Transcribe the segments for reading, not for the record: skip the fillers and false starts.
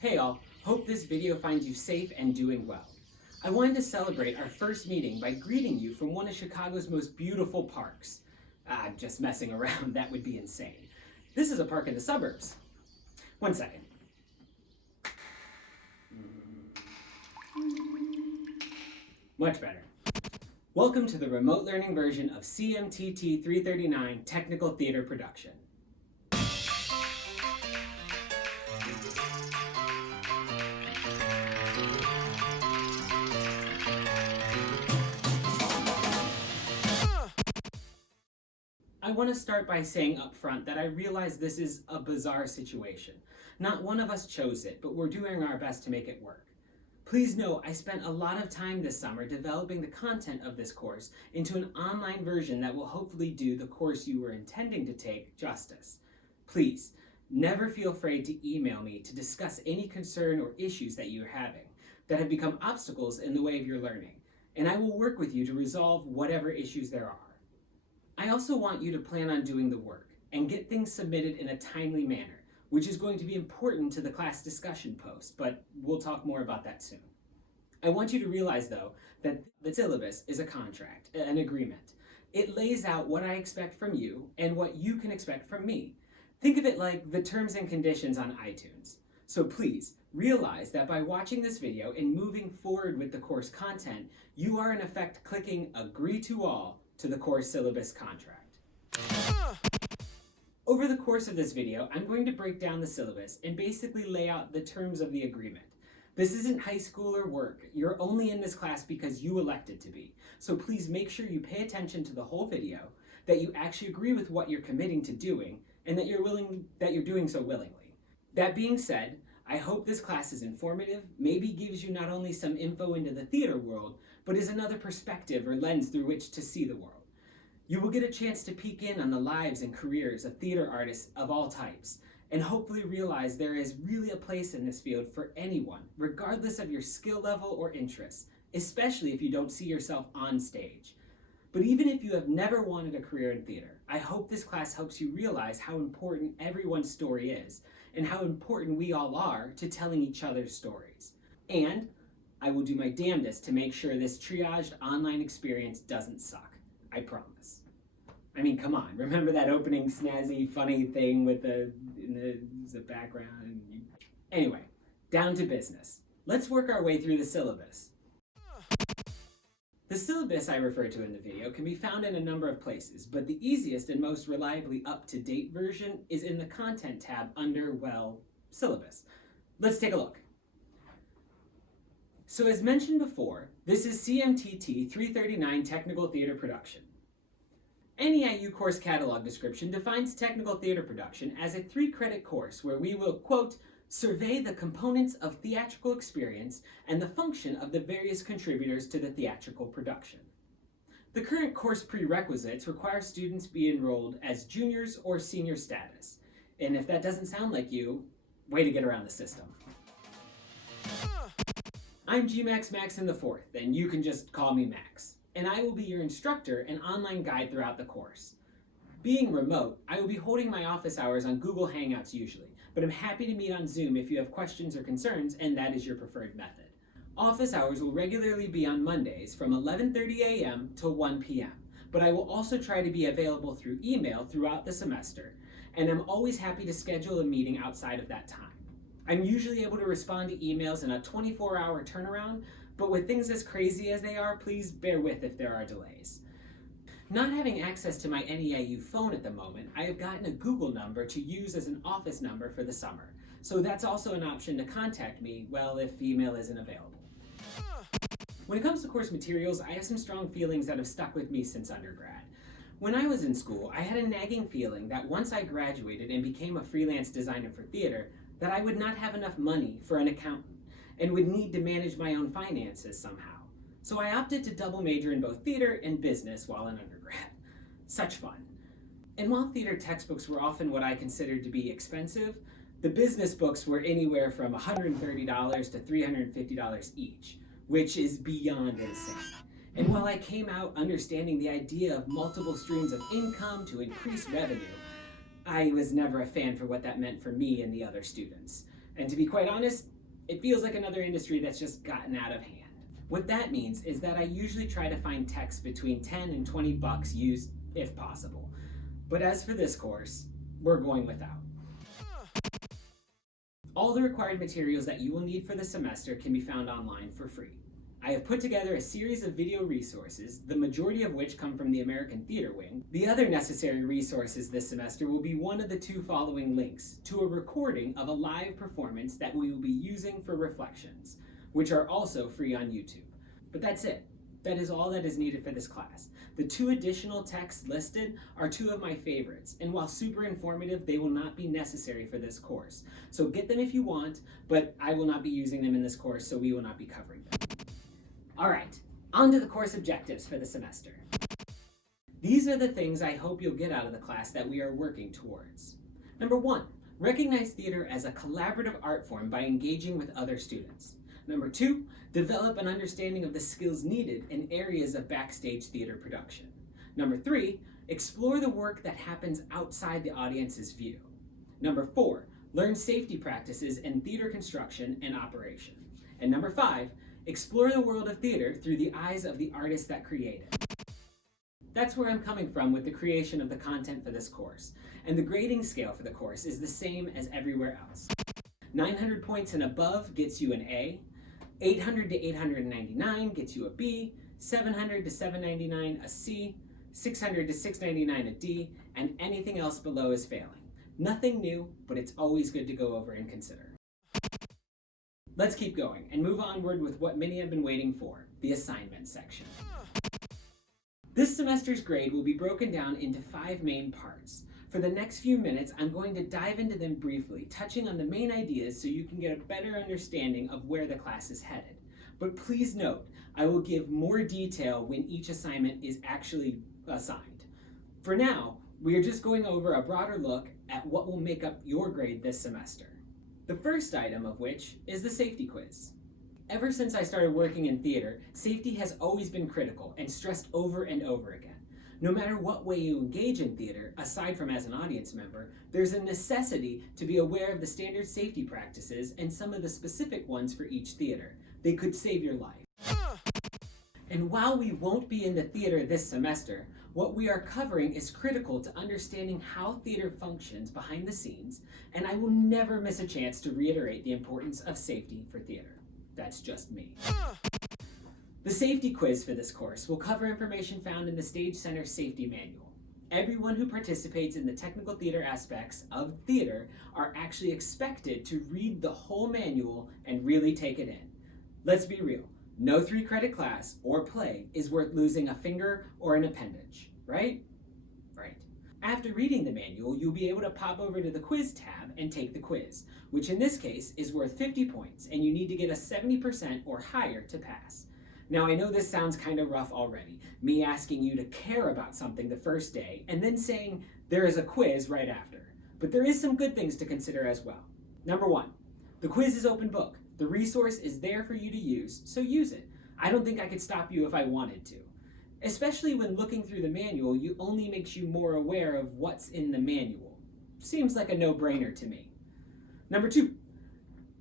Hey all, hope this video finds you safe and doing well. I wanted to celebrate our first meeting by greeting you from one of Chicago's most beautiful parks. Just messing around, that would be insane. This is a park in the suburbs. One second. Much better. Welcome to the remote learning version of CMTT-339 Technical Theater Production. I want to start by saying up front that I realize this is a bizarre situation. Not one of us chose it, but we're doing our best to make it work. Please know I spent a lot of time this summer developing the content of this course into an online version that will hopefully do the course you were intending to take justice. Please, never feel afraid to email me to discuss any concern or issues that you're having that have become obstacles in the way of your learning, and I will work with you to resolve whatever issues there are. I also want you to plan on doing the work and get things submitted in a timely manner, which is going to be important to the class discussion post, but we'll talk more about that soon. I want you to realize, though, that the syllabus is a contract, an agreement. It lays out what I expect from you and what you can expect from me. Think of it like the terms and conditions on iTunes. So please, realize that by watching this video and moving forward with the course content, you are in effect clicking Agree to All to the course syllabus contract. Over the course of this video, I'm going to break down the syllabus and basically lay out the terms of the agreement. This isn't high school or work. You're only in this class because you elected to be. So please make sure you pay attention to the whole video, that you actually agree with what you're committing to doing, and that you're doing so willingly. That being said, I hope this class is informative, maybe gives you not only some info into the theater world, but is another perspective or lens through which to see the world. You will get a chance to peek in on the lives and careers of theater artists of all types, and hopefully realize there is really a place in this field for anyone, regardless of your skill level or interests, especially if you don't see yourself on stage. But even if you have never wanted a career in theater, I hope this class helps you realize how important everyone's story is, and how important we all are to telling each other's stories. And I will do my damnedest to make sure this triaged online experience doesn't suck. I promise. I mean, come on, remember that opening snazzy, funny thing with the background? Anyway, down to business. Let's work our way through the syllabus. The syllabus I referred to in the video can be found in a number of places, but the easiest and most reliably up-to-date version is in the Content tab under, well, Syllabus. Let's take a look. So as mentioned before, this is CMTT-339 Technical Theater Production. NEIU course catalog description defines technical theater production as a 3-credit course where we will, quote, survey the components of theatrical experience and the function of the various contributors to the theatrical production. The current course prerequisites require students be enrolled as juniors or senior status. And if that doesn't sound like you, way to get around the system. I'm GMAX Max in the 4th, and you can just call me Max. And I will be your instructor and online guide throughout the course. Being remote, I will be holding my office hours on Google Hangouts usually, but I'm happy to meet on Zoom if you have questions or concerns and that is your preferred method. Office hours will regularly be on Mondays from 11:30 a.m. to 1 p.m., but I will also try to be available through email throughout the semester, and I'm always happy to schedule a meeting outside of that time. I'm usually able to respond to emails in a 24-hour turnaround, but with things as crazy as they are, please bear with if there are delays. Not having access to my NEIU phone at the moment, I have gotten a Google number to use as an office number for the summer. So that's also an option to contact me, well, if email isn't available. When it comes to course materials, I have some strong feelings that have stuck with me since undergrad. When I was in school, I had a nagging feeling that once I graduated and became a freelance designer for theater, that I would not have enough money for an accountant and would need to manage my own finances somehow. So I opted to double major in both theater and business while in undergrad. Such fun. And while theater textbooks were often what I considered to be expensive, the business books were anywhere from $130 to $350 each, which is beyond insane. And while I came out understanding the idea of multiple streams of income to increase revenue, I was never a fan for what that meant for me and the other students. And to be quite honest, it feels like another industry that's just gotten out of hand. What that means is that I usually try to find texts between 10 and 20 bucks used if possible. But as for this course, we're going without. All the required materials that you will need for the semester can be found online for free. I have put together a series of video resources, the majority of which come from the American Theater Wing. The other necessary resources this semester will be one of the two following links to a recording of a live performance that we will be using for reflections, which are also free on YouTube. But that's it. That is all that is needed for this class. The two additional texts listed are two of my favorites, and while super informative, they will not be necessary for this course. So get them if you want, but I will not be using them in this course, so we will not be covering them. All right, on to the course objectives for the semester. These are the things I hope you'll get out of the class that we are working towards. Number 1, recognize theater as a collaborative art form by engaging with other students. Number 2, develop an understanding of the skills needed in areas of backstage theater production. Number 3, explore the work that happens outside the audience's view. Number 4, learn safety practices in theater construction and operation. And number 5, explore the world of theater through the eyes of the artists that create it. That's where I'm coming from with the creation of the content for this course, and the grading scale for the course is the same as everywhere else. 900 points and above gets you an A, 800 to 899 gets you a B, 700 to 799 a C, 600 to 699 a D, and anything else below is failing. Nothing new, but it's always good to go over and consider. Let's keep going and move onward with what many have been waiting for, the assignment section. This semester's grade will be broken down into 5 main parts. For the next few minutes, I'm going to dive into them briefly, touching on the main ideas so you can get a better understanding of where the class is headed. But please note, I will give more detail when each assignment is actually assigned. For now, we are just going over a broader look at what will make up your grade this semester. The first item of which is the safety quiz. Ever since I started working in theater, safety has always been critical and stressed over and over again. No matter what way you engage in theater, aside from as an audience member, there's a necessity to be aware of the standard safety practices and some of the specific ones for each theater. They could save your life. And while we won't be in the theater this semester, what we are covering is critical to understanding how theater functions behind the scenes, and I will never miss a chance to reiterate the importance of safety for theater. That's just me. The safety quiz for this course will cover information found in the Stage Center Safety Manual. Everyone who participates in the technical theater aspects of theater are actually expected to read the whole manual and really take it in. Let's be real, no 3-credit class or play is worth losing a finger or an appendage, right? Right. After reading the manual, you'll be able to pop over to the quiz tab and take the quiz, which in this case is worth 50 points, and you need to get a 70% or higher to pass. Now, I know this sounds kind of rough already, me asking you to care about something the first day and then saying there is a quiz right after. But there is some good things to consider as well. Number 1, the quiz is open book. The resource is there for you to use, so use it. I don't think I could stop you if I wanted to. Especially when looking through the manual, it only makes you more aware of what's in the manual. Seems like a no-brainer to me. Number 2,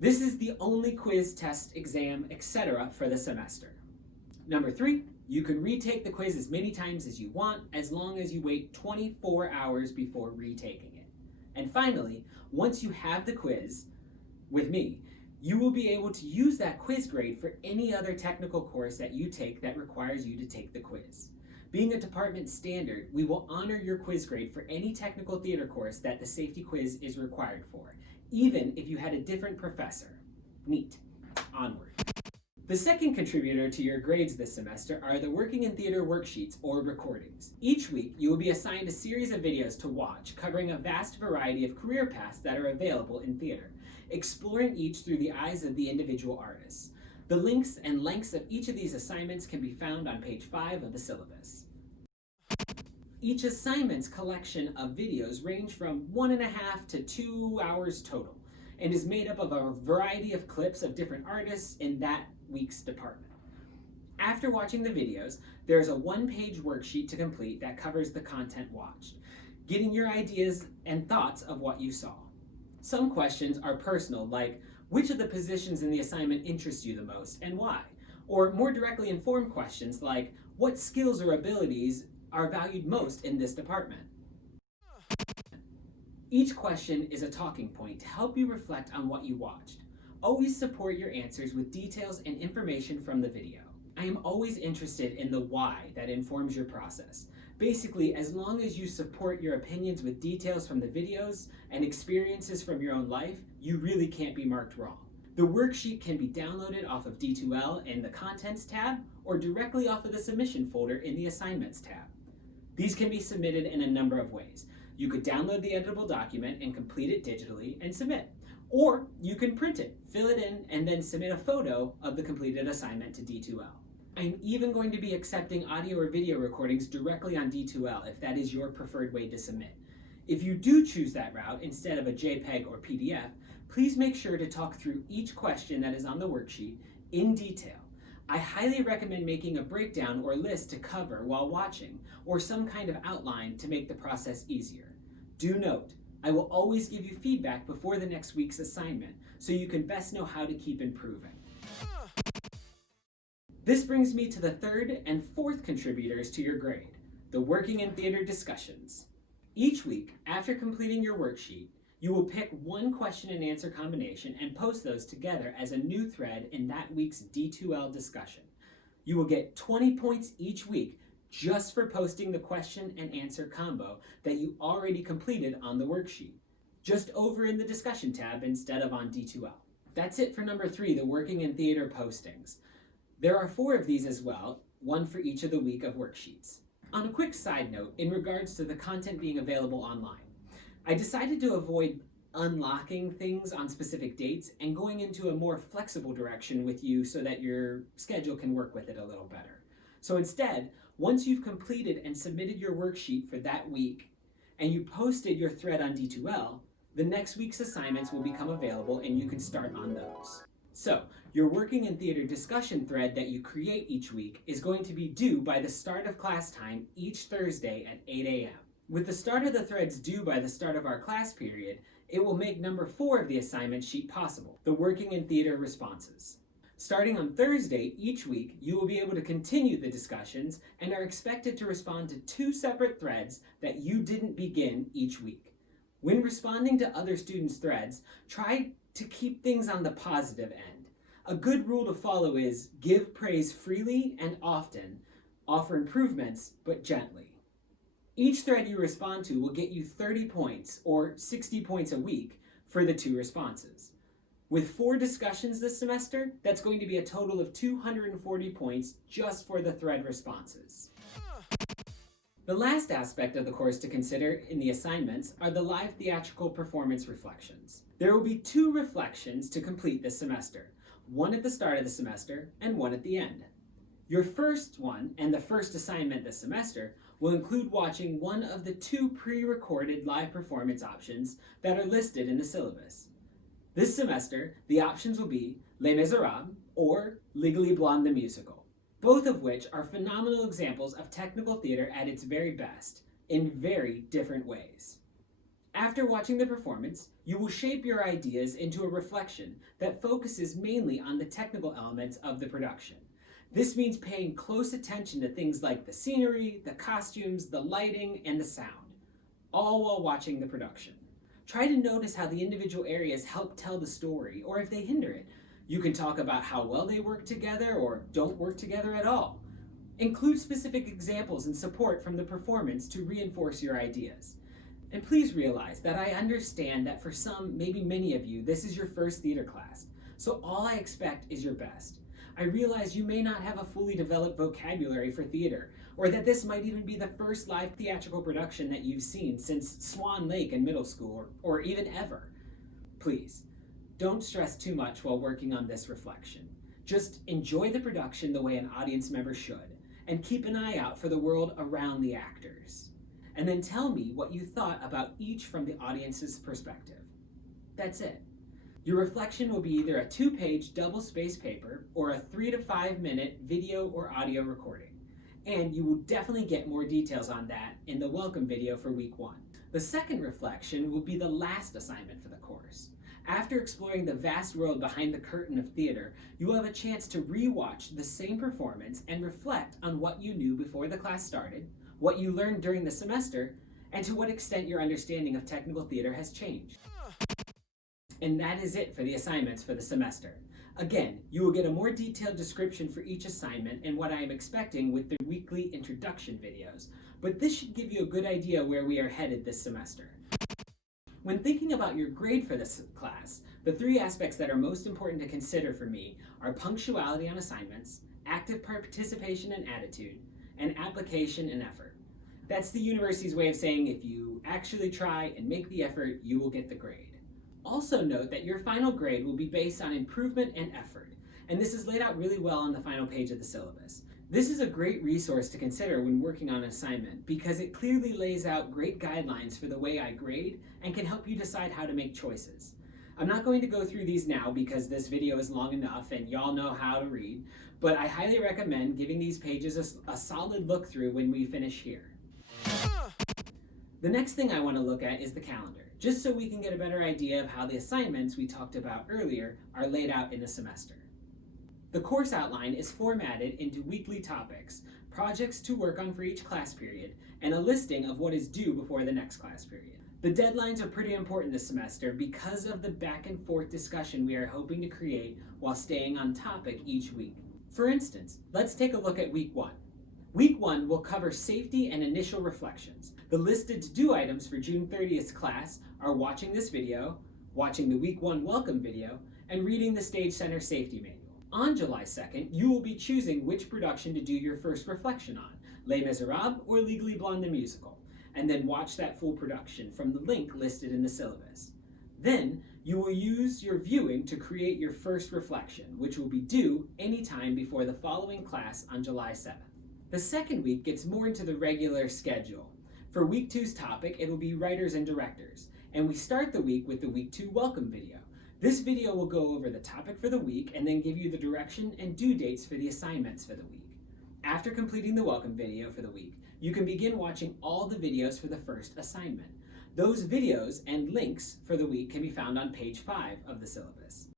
this is the only quiz, test, exam, etc. for the semester. Number 3, you can retake the quiz as many times as you want, as long as you wait 24 hours before retaking it. And finally, once you have the quiz with me, you will be able to use that quiz grade for any other technical course that you take that requires you to take the quiz. Being a department standard, we will honor your quiz grade for any technical theater course that the safety quiz is required for, even if you had a different professor. Neat. Onward. The second contributor to your grades this semester are the Working in Theater worksheets or recordings. Each week, you will be assigned a series of videos to watch covering a vast variety of career paths that are available in theater, exploring each through the eyes of the individual artists. The links and lengths of each of these assignments can be found on page 5 of the syllabus. Each assignment's collection of videos range from 1.5 to 2 hours total, and is made up of a variety of clips of different artists in that week's department. After watching the videos, there is a 1-page worksheet to complete that covers the content watched, getting your ideas and thoughts of what you saw. Some questions are personal, like which of the positions in the assignment interest you the most and why? Or more directly informed questions like what skills or abilities are valued most in this department? Each question is a talking point to help you reflect on what you watched. Always support your answers with details and information from the video. I am always interested in the why that informs your process. Basically, as long as you support your opinions with details from the videos and experiences from your own life, you really can't be marked wrong. The worksheet can be downloaded off of D2L in the Contents tab or directly off of the Submission folder in the Assignments tab. These can be submitted in a number of ways. You could download the editable document and complete it digitally and submit. Or you can print it, fill it in, and then submit a photo of the completed assignment to D2L. I'm even going to be accepting audio or video recordings directly on D2L if that is your preferred way to submit. If you do choose that route instead of a JPEG or PDF, please make sure to talk through each question that is on the worksheet in detail. I highly recommend making a breakdown or list to cover while watching, or some kind of outline to make the process easier. Do note, I will always give you feedback before the next week's assignment, so you can best know how to keep improving. This brings me to the third and fourth contributors to your grade, the working in theater discussions. Each week, after completing your worksheet, you will pick one question and answer combination and post those together as a new thread in that week's D2L discussion. You will get 20 points each week just for posting the question and answer combo that you already completed on the worksheet, just over in the discussion tab instead of on D2L. That's it for number 3, the working in theater postings. There are 4 of these as well, one for each of the week of worksheets. On a quick side note, in regards to the content being available online, I decided to avoid unlocking things on specific dates and going into a more flexible direction with you so that your schedule can work with it a little better. So instead, once you've completed and submitted your worksheet for that week and you posted your thread on D2L, the next week's assignments will become available and you can start on those. So, your working in theater discussion thread that you create each week is going to be due by the start of class time each Thursday at 8 a.m. With the start of the threads due by the start of our class period, it will make number 4 of the assignment sheet possible, the working in theater responses. Starting on Thursday each week, you will be able to continue the discussions and are expected to respond to 2 separate threads that you didn't begin each week. When responding to other students' threads, try to keep things on the positive end. A good rule to follow is give praise freely and often, offer improvements, but gently. Each thread you respond to will get you 30 points, or 60 points a week, for the 2 responses. With 4 discussions this semester, that's going to be a total of 240 points just for the thread responses. The last aspect of the course to consider in the assignments are the live theatrical performance reflections. There will be 2 reflections to complete this semester, one at the start of the semester and one at the end. Your first one, and the first assignment this semester, will include watching one of the 2 pre-recorded live performance options that are listed in the syllabus. This semester, the options will be Les Miserables or Legally Blonde the Musical, both of which are phenomenal examples of technical theater at its very best, in very different ways. After watching the performance, you will shape your ideas into a reflection that focuses mainly on the technical elements of the production. This means paying close attention to things like the scenery, the costumes, the lighting, and the sound, all while watching the production. Try to notice how the individual areas help tell the story, or if they hinder it. You can talk about how well they work together or don't work together at all. Include specific examples and support from the performance to reinforce your ideas. And please realize that I understand that for some, maybe many of you, this is your first theater class, so all I expect is your best. I realize you may not have a fully developed vocabulary for theater, or that this might even be the first live theatrical production that you've seen since Swan Lake in middle school, or even ever. Please, don't stress too much while working on this reflection. Just enjoy the production the way an audience member should, and keep an eye out for the world around the actors. And then tell me what you thought about each from the audience's perspective. That's it. Your reflection will be either a 2-page double-spaced paper or a 3 to 5 minute video or audio recording. And you will definitely get more details on that in the welcome video for week 1. The second reflection will be the last assignment for the course. After exploring the vast world behind the curtain of theater, you will have a chance to re-watch the same performance and reflect on what you knew before the class started, what you learned during the semester, and to what extent your understanding of technical theater has changed. And that is it for the assignments for the semester. Again, you will get a more detailed description for each assignment and what I am expecting with the weekly introduction videos, but this should give you a good idea where we are headed this semester. When thinking about your grade for this class, the three aspects that are most important to consider for me are punctuality on assignments, active participation and attitude, and application and effort. That's the university's way of saying if you actually try and make the effort, you will get the grade. Also note that your final grade will be based on improvement and effort, and this is laid out really well on the final page of the syllabus. This is a great resource to consider when working on an assignment because it clearly lays out great guidelines for the way I grade and can help you decide how to make choices. I'm not going to go through these now because this video is long enough and y'all know how to read, but I highly recommend giving these pages a solid look through when we finish here. The next thing I want to look at is the calendar, just so we can get a better idea of how the assignments we talked about earlier are laid out in the semester. The course outline is formatted into weekly topics, projects to work on for each class period, and a listing of what is due before the next class period. The deadlines are pretty important this semester because of the back and forth discussion we are hoping to create while staying on topic each week. For instance, let's take a look at week 1. Week 1 will cover safety and initial reflections. The listed to-do items for June 30th class are watching this video, watching the week 1 welcome video, and reading the Stage Center safety manual. On July 2nd, you will be choosing which production to do your first reflection on, Les Miserables or Legally Blonde the Musical, and then watch that full production from the link listed in the syllabus. Then, you will use your viewing to create your first reflection, which will be due anytime before the following class on July 7th. The second week gets more into the regular schedule. For week 2's topic, it will be writers and directors, and we start the week with the week 2 welcome video. This video will go over the topic for the week and then give you the direction and due dates for the assignments for the week. After completing the welcome video for the week, you can begin watching all the videos for the first assignment. Those videos and links for the week can be found on page 5 of the syllabus.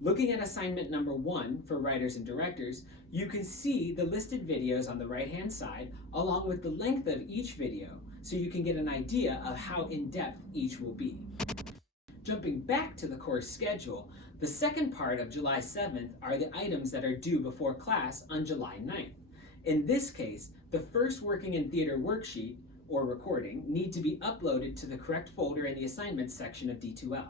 Looking at assignment number 1 for writers and directors, you can see the listed videos on the right-hand side along with the length of each video so you can get an idea of how in-depth each will be. Jumping back to the course schedule, the second part of July 7th are the items that are due before class on July 9th. In this case, the first working in theater worksheet or recording need to be uploaded to the correct folder in the assignments section of D2L.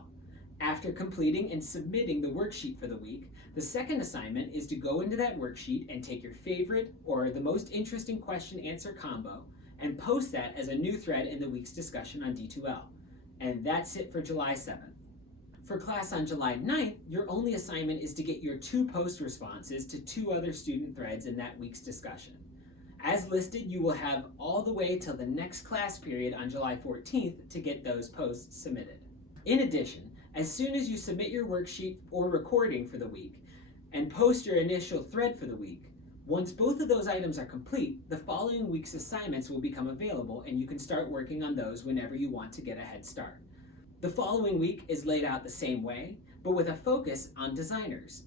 After completing and submitting the worksheet for the week, the second assignment is to go into that worksheet and take your favorite or the most interesting question-answer combo and post that as a new thread in the week's discussion on D2L. And that's it for July 7th. For class on July 9th, your only assignment is to get your 2 post responses to 2 other student threads in that week's discussion. As listed, you will have all the way till the next class period on July 14th to get those posts submitted. In addition, as soon as you submit your worksheet or recording for the week and post your initial thread for the week, once both of those items are complete, the following week's assignments will become available and you can start working on those whenever you want to get a head start. The following week is laid out the same way, but with a focus on designers.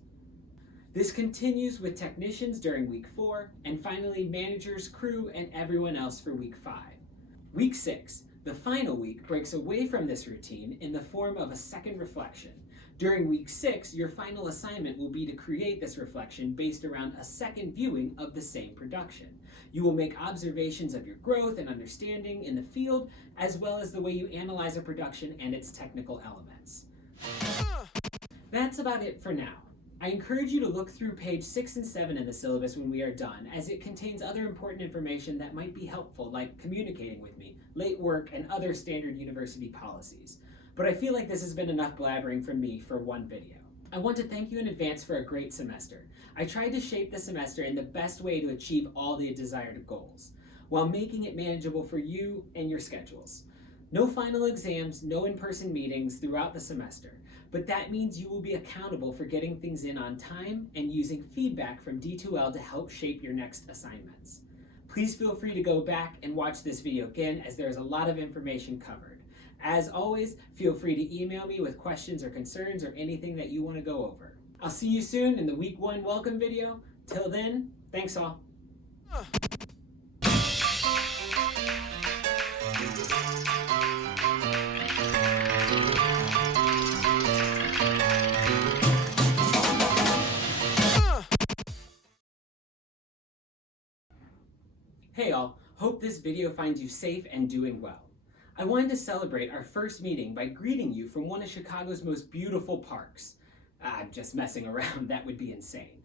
This continues with technicians during week 4, and finally managers, crew, and everyone else for week 5. Week 6, the final week, breaks away from this routine in the form of a second reflection. During week 6, your final assignment will be to create this reflection based around a second viewing of the same production. You will make observations of your growth and understanding in the field, as well as the way you analyze a production and its technical elements. That's about it for now. I encourage you to look through page 6 and 7 in the syllabus when we are done, as it contains other important information that might be helpful, like communicating with me, late work, and other standard university policies. But I feel like this has been enough blabbering from me for one video. I want to thank you in advance for a great semester. I tried to shape the semester in the best way to achieve all the desired goals, while making it manageable for you and your schedules. No final exams, no in-person meetings throughout the semester, but that means you will be accountable for getting things in on time and using feedback from D2L to help shape your next assignments. Please feel free to go back and watch this video again, as there is a lot of information covered. As always, feel free to email me with questions or concerns or anything that you want to go over. I'll see you soon in the week 1 welcome video. Till then, thanks all. Hey all, hope this video finds you safe and doing well. I wanted to celebrate our first meeting by greeting you from one of Chicago's most beautiful parks. I'm just messing around, that would be insane.